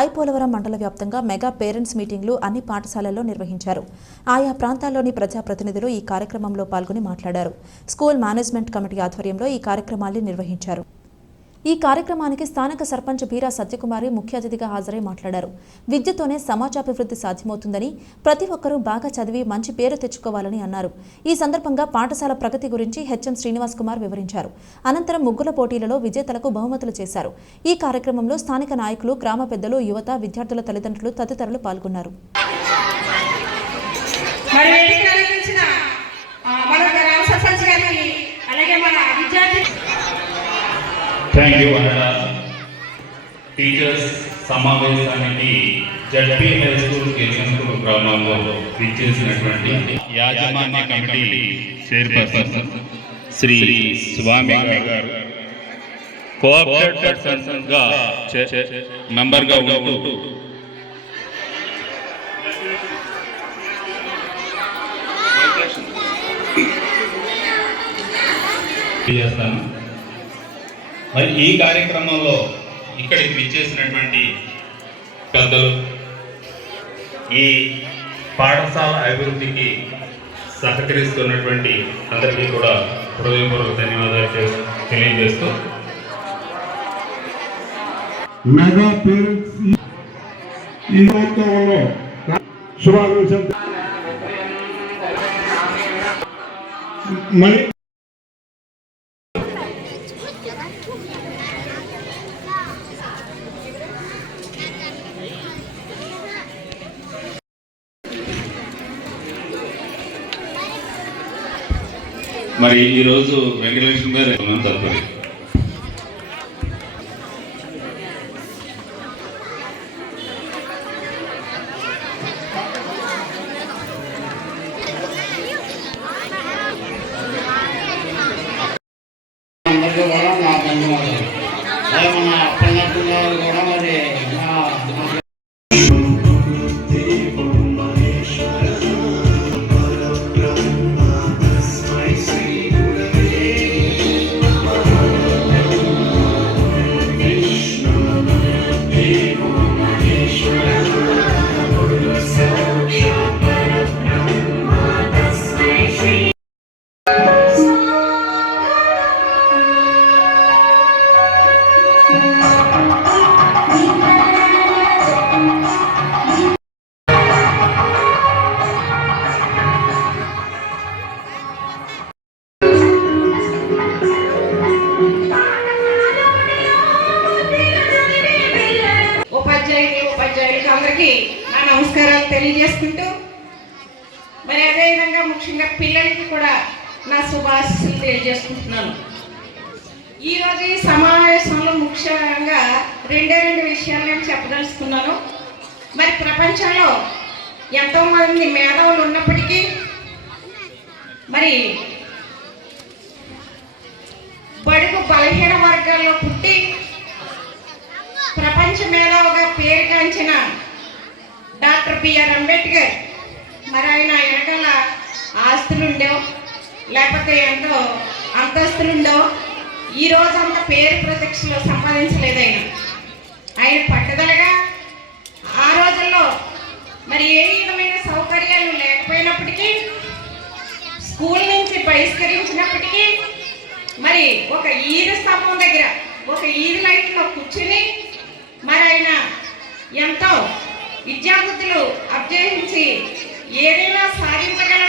ఐపోలవరం మండల వ్యాప్తంగా mega parents మీటింగ్లు అన్ని పాఠశాలల్లో నిర్వహించారు. ఆయా ప్రాంతాల్లోని ప్రజాప్రతినిధులు ఈ కార్యక్రమంలో పాల్గొని మాట్లాడారు. స్కూల్ మేనేజ్మెంట్ కమిటీ ఆధ్వర్యంలో ఈ కార్యక్రమాన్ని నిర్వహించారు. ఈ కార్యక్రమానికి స్థానిక సర్పంచ్ బీరా సత్యకుమారి ముఖ్య అతిథిగా హాజరై మాట్లాడారు. విద్యతోనే సమాజాభివృద్ధి సాధ్యమవుతుందని, ప్రతి ఒక్కరూ బాగా చదివి మంచి పేరు తెచ్చుకోవాలని అన్నారు. ఈ సందర్భంగా పాఠశాల ప్రగతి గురించి హెచ్ఎం శ్రీనివాస్ కుమార్ వివరించారు. అనంతరం ముగ్గుల పోటీలలో విజేతలకు బహుమతులు చేశారు. ఈ కార్యక్రమంలో స్థానిక నాయకులు, గ్రామ పెద్దలు, యువత, విద్యార్థుల తల్లిదండ్రులు తదితరులు పాల్గొన్నారు. థ్యాంక్ యూ టీచర్స్ సమావేశానికి జడ్పీ హై స్కూల్ కేశంపూర్ గ్రామంలో విచ్చేసినటువంటి యాజమాన్య కమిటీ చైర్పర్సన్ శ్రీ స్వామి గారు కోఆపరేట్ పర్సన్ గా మెంబర్ గా ఉంటూ చేస్తాను. మరి ఈ కార్యక్రమంలో ఇక్కడికి విచ్చేసినటువంటి పెద్దలు, ఈ పాఠశాల అభివృద్ధికి సహకరిస్తున్నటువంటి అందరికీ కూడా హృదయపూర్వక ధన్యవాదాలు తెలియజేస్తూ మెగా పేరెంట్స్ ఈ వాతావరణంలో శుభాకాంక్షలు. మరి ఈరోజు వెంకటలక్ష్మి గారు తదుపరి అందరికీ నా నమస్కారాలు తెలియజేసుకుంటూ, మరి అదేవిధంగా ముఖ్యంగా పిల్లలకి కూడా నా శుభాశీస్సులు తెలియజేసుకుంటున్నాను. ఈరోజు ఈ సమావేశంలో ముఖ్యంగా రెండు విషయాలు నేను చెప్పదలుచుకున్నాను. మరి ప్రపంచంలో ఎంతోమంది మేధావులు ఉన్నప్పటికీ మరి బడుగు బలహీన వర్గాల్లో పుట్టి ప్రపంచ మేధావుగా పేరుగాంచిన డాక్టర్ బిఆర్ అంబేద్కర్ మరి ఆయన వెనకాల ఆస్తులుండో లేకపోతే ఎంతో అంతస్తులుండో ఈ రోజు అంత పేరు ప్రత్యక్షలో సంపాదించలేదు. ఆయన పట్టుదలగా ఆ రోజుల్లో మరి ఏ విధమైన సౌకర్యాలు లేకపోయినప్పటికీ స్కూల్ నుంచి బహిష్కరించినప్పటికీ మరి ఒక ఈది స్తంభం దగ్గర ఒక ఈది లైట్లో కూర్చుని మరి ఆయన ఎంతో విద్యాబుద్ధులు అభ్యసించి ఏదైనా సాధించగల